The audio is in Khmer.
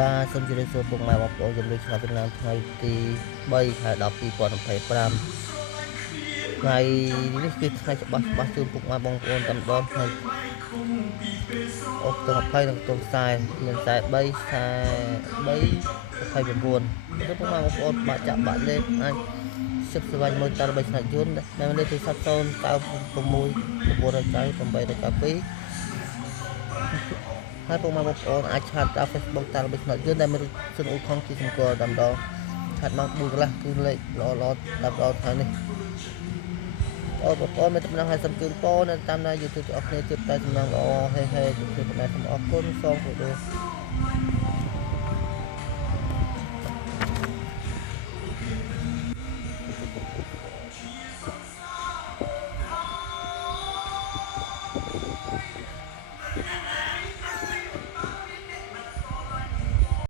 បាទសូមជម្រាបសួរពុកម៉ែបងប្អូនជំរាបឆ្នាំដំណាងថ្ងៃទី3ខែ10 2025ថ្ងៃនេះគឺថ្ងៃច្បាស់ជូនពុកម៉ែបងប្អូនតាមដងថ្ងៃអូខ្ទង់20និងខ្ទង់40មាន43 43 29គឺពុកម៉ែបងប្អូនបាក់ចាក់បាក់លេខអាចសិបស្វែងមើលតាម3ស្នាក់យន្តដែលលេខទូរស័ព្ទ096 990 892ហើយពុកម៉ែបងប្អូនអាចឆាតតាម Facebook តាមល្បិចស្នាក់យន្តដែលមានសុនអ៊ូខំជាសម្គាល់តាមដងឆាតមក4កន្លះគឺលេខល្អតាមដងថ្ងៃនេះអូបងប្អូនមានតំណែងឲ្យសំគឿនពរនៅតាមណា YouTube ទាំងអស់គ្នាជួបតែតំណែងល្អហេហេជួបគ្នាតំណែងសូមអរគុណសូមគោរព